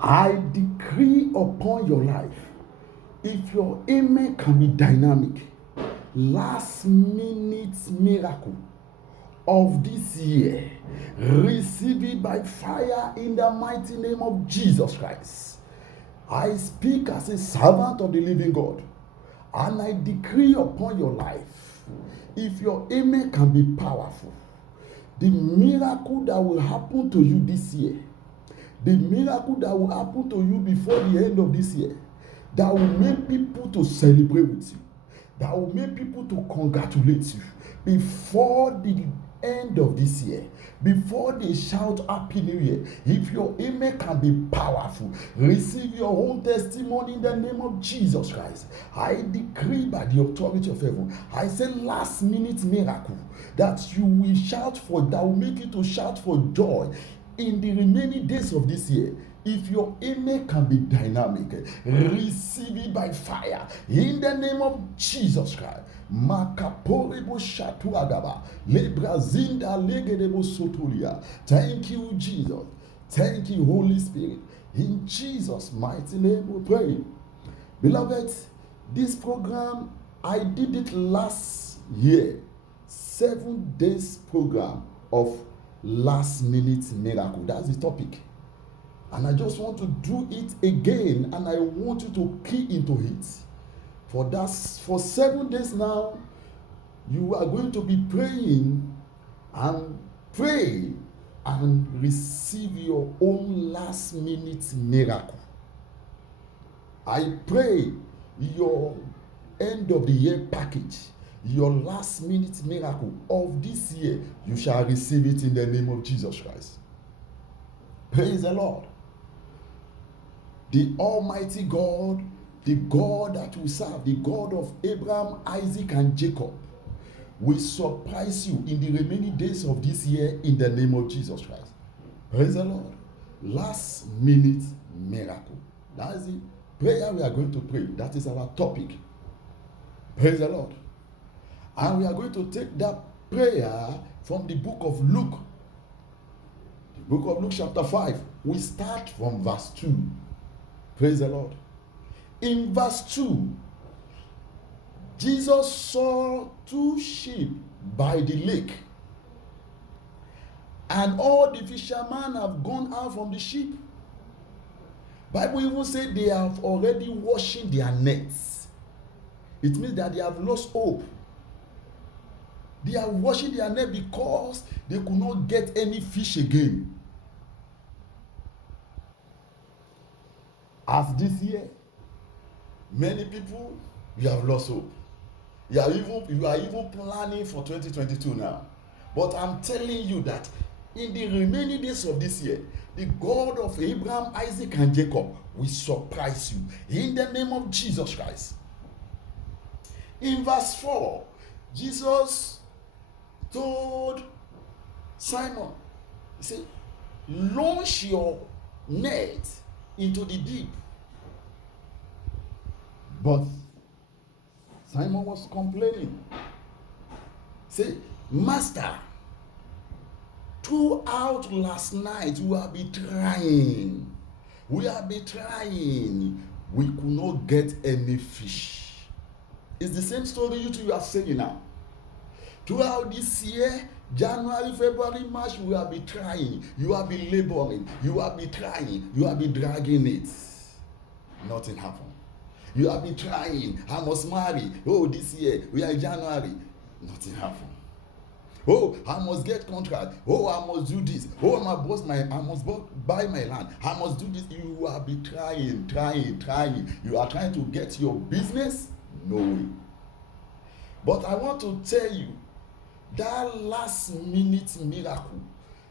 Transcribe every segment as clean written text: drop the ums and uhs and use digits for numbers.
I decree upon your life, if your amen can be dynamic, last minute miracle of this year, receive it by fire in the mighty name of Jesus Christ. I speak as a servant of the living God, and I decree upon your life, if your amen can be powerful, the miracle that will happen to you this year, the miracle that will happen to you before the end of this year, that will make people to celebrate with you, that will make people to congratulate you before the end of this year, before they shout happy new year. If your amen can be powerful, receive your own testimony in the name of Jesus Christ. I decree by the authority of heaven, I say last minute miracle that you will shout for, that will make you to shout for joy in the remaining days of this year. If your amen can be dynamic, receive it by fire in the name of Jesus Christ. Makaporebo shatuagaba lebrazinda legedebo sotulia. Thank you, Jesus. Thank you, Holy Spirit. In Jesus' mighty name we pray. Beloved, this program, I did it last year. 7 days program of last minute miracle. That's the topic. And I just want to do it again, and I want you to key into it. For 7 days now, you are going to be praying and pray and receive your own last minute miracle. I pray your end of the year package, your last minute miracle of this year, you shall receive it in the name of Jesus Christ. Praise the Lord. The Almighty God, the God that we serve, the God of Abraham, Isaac, and Jacob, will surprise you in the remaining days of this year in the name of Jesus Christ. Praise the Lord. Last minute miracle. That is the prayer we are going to pray. That is our topic. Praise the Lord. And we are going to take that prayer from the book of Luke. The book of Luke chapter 5. We start from verse 2. Praise the Lord. In verse 2, Jesus saw 2 sheep by the lake, and all the fishermen have gone out from the sheep. Bible even said they have already washing their nets. It means that they have lost hope. They are washing their net because they could not get any fish again. As this year, many people, you have lost hope. You are even planning for 2022 now. But I'm telling you that in the remaining days of this year, the God of Abraham, Isaac, and Jacob will surprise you in the name of Jesus Christ. In verse 4, Jesus told Simon, he said, launch your net into the deep. But Simon was complaining. Say, Master, throughout last night we have been trying. We could not get any fish. It's the same story you two are saying now. Throughout this year, January, February, March, we have been trying. You have been laboring. You have been trying. You have been dragging it. Nothing happened. You have been trying. I must marry. Oh, this year, we are in January. Nothing happened. Oh, I must get contract. Oh, I must do this. Oh, I must buy my land. I must do this. You have been trying. You are trying to get your business? No way. But I want to tell you, that last minute miracle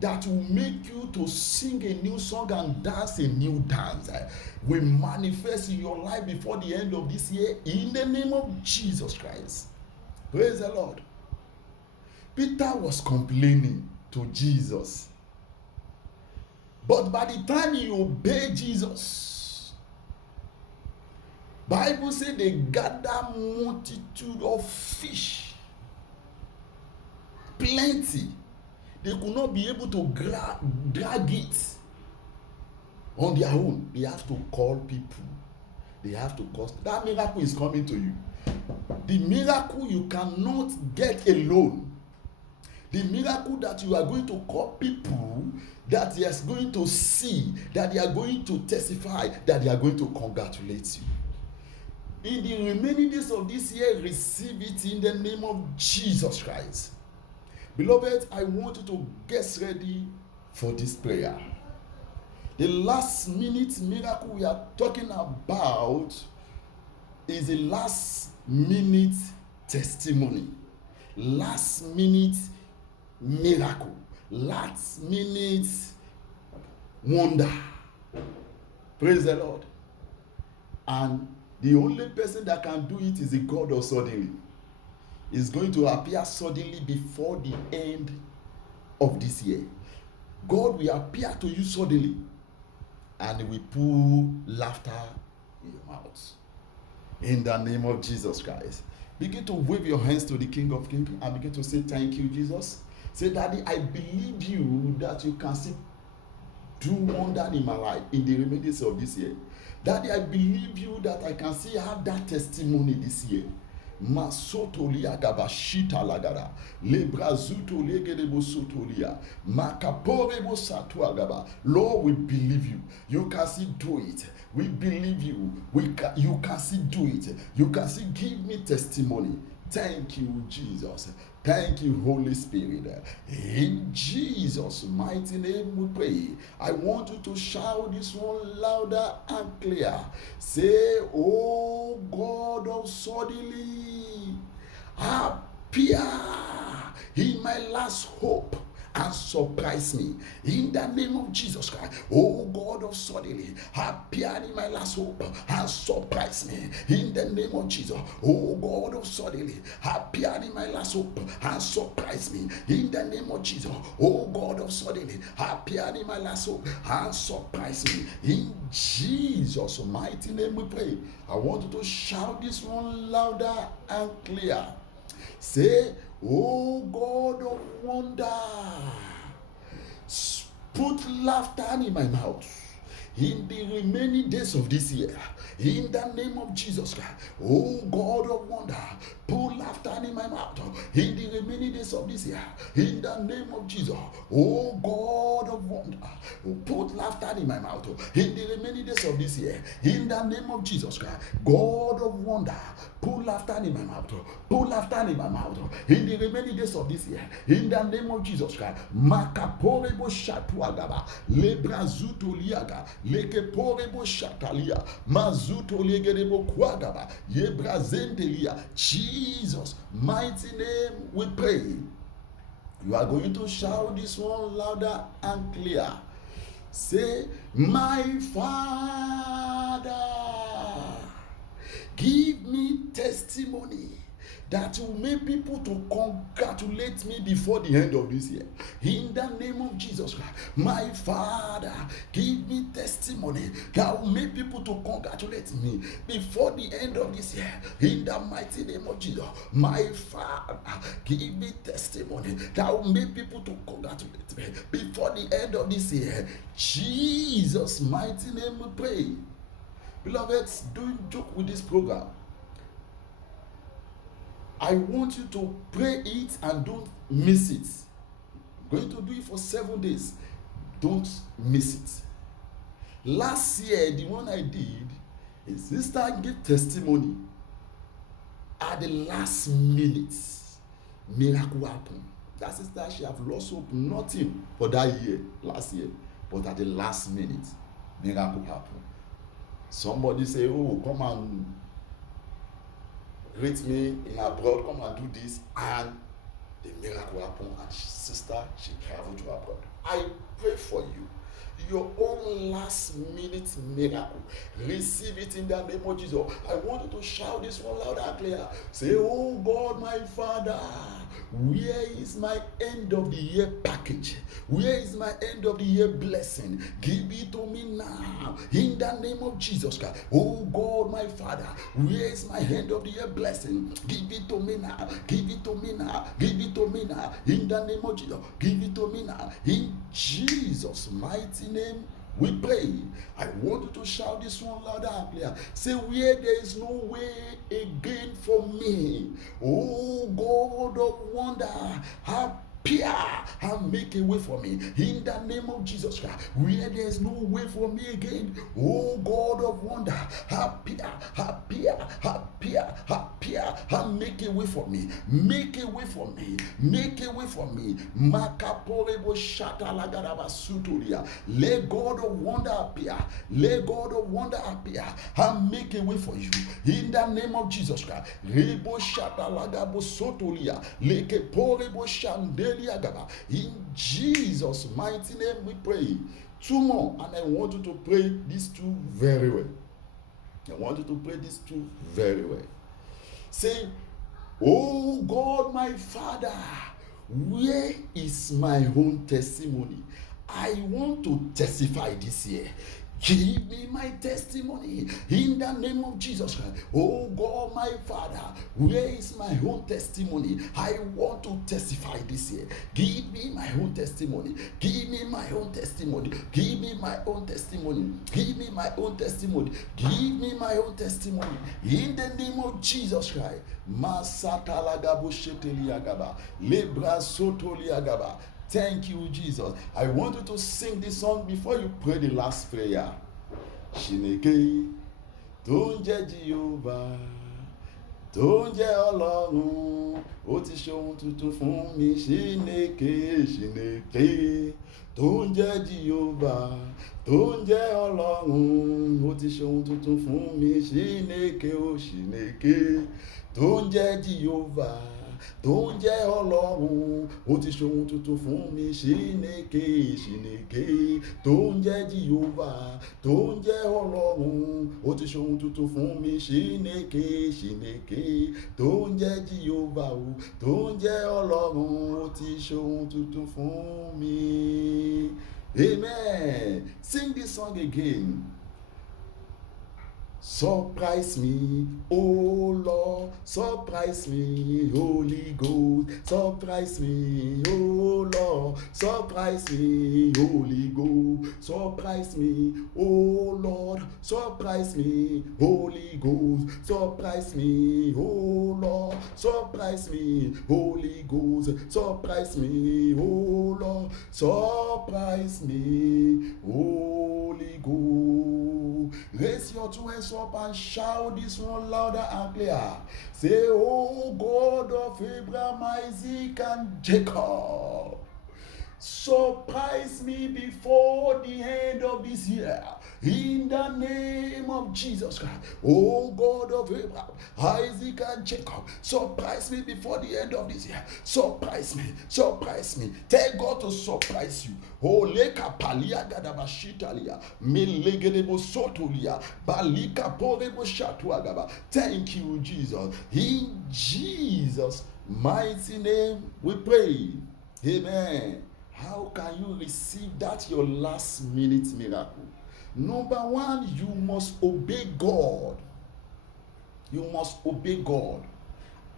that will make you to sing a new song and dance a new dance will manifest in your life before the end of this year in the name of Jesus Christ. Praise the Lord. Peter was complaining to Jesus, but by the time he obeyed Jesus, Bible said they gather multitude of fish, plenty. They could not be able to drag it. On their own, they have to call people. They have to call. That miracle is coming to you. The miracle you cannot get alone. The miracle that you are going to call people that they are going to see, that they are going to testify, that they are going to congratulate you. In the remaining days of this year, receive it in the name of Jesus Christ. Beloved, I want you to get ready for this prayer. The last minute miracle we are talking about is a last minute testimony, last minute miracle, last minute wonder. Praise the Lord. And the only person that can do it is the God of suddenly. Is going to appear suddenly before the end of this year. God will appear to you suddenly, and he will put laughter in your mouth. In the name of Jesus Christ. Begin to wave your hands to the King of Kings and begin to say, thank you, Jesus. Say, Daddy, I believe you that you can still do wonder in my life in the remaining days of this year. Daddy, I believe you that I can still have that testimony this year. Masotolia gabashita lagada lebrazuto legedebo sotolia makaporebo satuagaba. Lord, we believe you. You can still do it. We believe you. You can still do it. You can still give me testimony. Thank you, Jesus. Thank you, Holy Spirit. In Jesus' mighty name we pray. I want you to shout this one louder and clear. Say, oh God of suddenly, appear in my last hope and surprise me in the name of Jesus Christ. Oh God of suddenly, appear in my last hope and surprise me in the name of Jesus. Oh God of suddenly, appear in my last hope and surprise me in the name of Jesus. Oh God of suddenly, appear in my last hope and surprise me in Jesus' mighty name we pray. I want you to shout this one louder and clear. Say, oh God of wonder, put laughter in my mouth in the remaining days of this year, in the name of Jesus Christ. Oh God of wonder, put laughter in my mouth in the remaining days of this year, in the name of Jesus. Oh God of wonder, put laughter in my mouth in the remaining days of this year, in the name of Jesus Christ. God of wonder, put laughter in my mouth, put laughter in my mouth in the remaining days of this year, in the name of Jesus Christ. Makaporebo shatuagaba lebrazuto liaga lekeporebo shatalia mazuto legedebo kwagaba yebrazendelia. Jesus mighty name we pray. You are going to shout this one louder and clear. Say, my Father, give me testimony that will make people to congratulate me before the end of this year. In the name of Jesus Christ, my Father, give me testimony that will make people to congratulate me before the end of this year. In the mighty name of Jesus, my Father, give me testimony that will make people to congratulate me before the end of this year. Jesus' mighty name we pray. Beloved, don't joke with this program. I want you to pray it and don't miss it. I'm going to do it for 7 days. Don't miss it. Last year, the one I did, a sister gave testimony. At the last minute, miracle happened. That sister, she have lost hope, nothing for that year, last year. But at the last minute, miracle happened. Somebody say, oh, come and greet me in abroad, come and do this, and the miracle happened, and sister, she traveled to abroad. I pray for you. Your own last minute miracle, receive it in the name of Jesus. I want you to shout this one loud and clear. Say, oh God, my Father, where is my end of the year package? Where is my end of the year blessing? Give it to me now in the name of Jesus Christ. Oh God, my Father, where is my end of the year blessing? Give it to me now. Give it to me now. Give it to me now in the name of Jesus. Give it to me now in Jesus' mighty name we pray. I want you to shout this one louder and clear. Say, where there is no way again for me, oh God of wonder, appear and make a way for me in the name of Jesus Christ. Where there is no way for me again, oh God of wonder, appear and make a way for me. Make a way for me. Make a way for me. Makaporebo Shatalagaraba Sutulia. Let God of wonder appear. Let God of wonder appear and make a way for you in the name of Jesus Christ. Rebo Shatalagabo Sotulia. Leke Porebo Shandelia Gaba. In Jesus' mighty name we pray. Two more, and I want you to pray these two very well. I want you to pray these two very well. Say, oh God, my Father, where is my own testimony? I want to testify this year. Give me my testimony in the name of Jesus Christ. Oh God, my Father, where is my own testimony? I want to testify this year. Give me my own testimony. Give me my own testimony. Give me my own testimony. Give me my own testimony. Give me my own testimony in the name of Jesus Christ. Masatalagabo sheteliagaba, lebra sotoliagaba. Thank you, Jesus. I want you to sing this song before you pray the last prayer. Shineke, tó ń jẹ́ Jehovah, tó ń jẹ́ Ọlọ́run, ó ti ṣe ohun tuntun fún mi. Shineke, Shineke, tó ń jẹ́ Jehovah, tó ń jẹ́ Ọlọ́run, ó ti ṣe ohun tuntun fún mi. Shineke, o Shineke, tó ń jẹ́ Jehovah, tó ń jẹ́ Ọlọ́run, ó ti ṣe ohun tuntun fún mi. Shineke, Shineke, tó ń jẹ́ Jehovah, tó ń jẹ́ Ọlọ́run, ó ti ṣe ohun tuntun fún mi. Shineke, Shineke, tó ń jẹ́ Jehovah, tó ń jẹ́ Ọlọ́run, ó ti ṣe ohun tuntun fún mi. Amen. Sing this song again. Surprise me, oh Lord, surprise me, Holy Ghost, surprise me, oh Lord, surprise me, Holy Ghost, surprise me, oh Lord, surprise me, Holy Ghost, surprise me, oh Lord, surprise me, Holy Ghost, surprise me, oh Lord, surprise me, Holy Ghost. Raise your two hands up and shout this one louder and clear. Say, oh God of Abraham, Isaac, and Jacob, surprise me before the end of this year. In the name of Jesus Christ, oh God of Abraham, Isaac, and Jacob, surprise me before the end of this year. Surprise me, surprise me. Tell God to surprise you. Oh, leka palia gadabashitalia, melegedebo sotolia, balika porebo shatuagaba. Thank you, Jesus. In Jesus' mighty name, we pray. Amen. How can you receive that your last minute miracle? Number one, you must obey God. You must obey God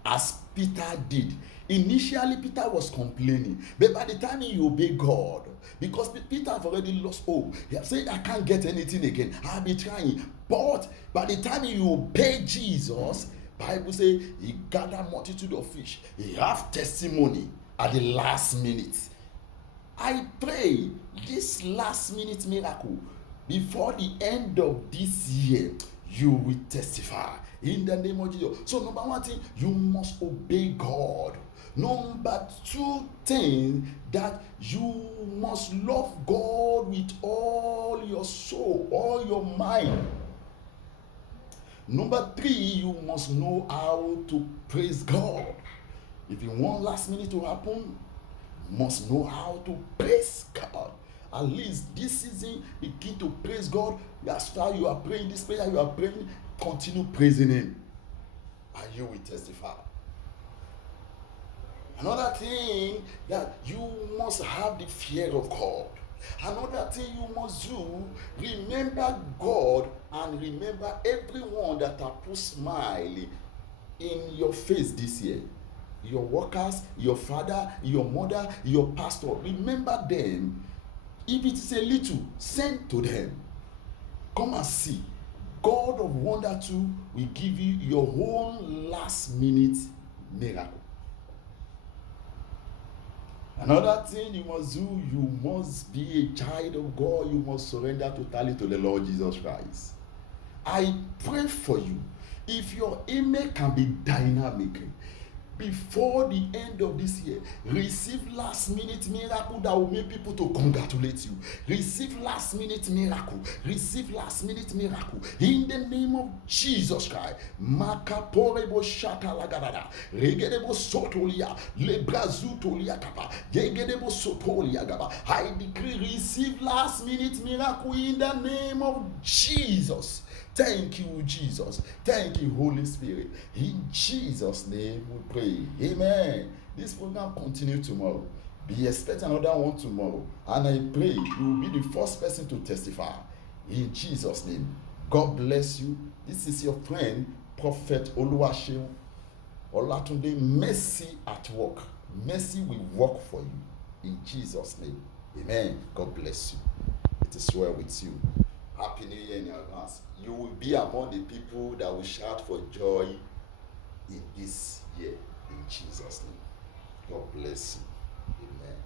as Peter did. Initially, Peter was complaining, but by the time he obeyed God, because Peter have already lost hope, he have said, I can't get anything again, I'll be trying. But by the time he obeyed Jesus, Bible say he gathered multitude of fish. He have testimony at the last minute. I pray this last minute miracle, before the end of this year, you will testify in the name of Jesus. So number one thing, you must obey God. Number two thing, that you must love God with all your soul, all your mind. Number three, you must know how to praise God. If you want last minute to happen, you must know how to praise God. At least this season, begin to praise God. As far you are praying this prayer, you are praying, continue praising Him, and you will testify. Another thing, that you must have the fear of God. Another thing you must do, remember God and remember everyone that have put smile in your face this year. Your workers, your father, your mother, your pastor. Remember them. If it is a little, send to them. Come and see. God of wonder too will give you your own last minute miracle. Another thing you must do, you must be a child of God. You must surrender totally to the Lord Jesus Christ. I pray for you. If your amen can be dynamic, before the end of this year, receive last minute miracle that will make people to congratulate you. Receive last minute miracle. Receive last minute miracle in the name of Jesus Christ. Makaporebo shatalagadada regedebo sotolia lebrazutolia kapa yegedebo sotolia gaba. I decree, receive last minute miracle in the name of Jesus. Thank you, Jesus. Thank you, Holy Spirit. In Jesus' name we pray. Amen. This program continues tomorrow. Be expecting another one tomorrow. And I pray you will be the first person to testify. In Jesus' name. God bless you. This is your friend, Prophet Oluwaseun Olatunde. Mercy at work. Mercy will work for you. In Jesus' name. Amen. God bless you. It is well with you. Happy New Year in advance. You will be among the people that will shout for joy in this year. In Jesus' name. God bless you. Amen.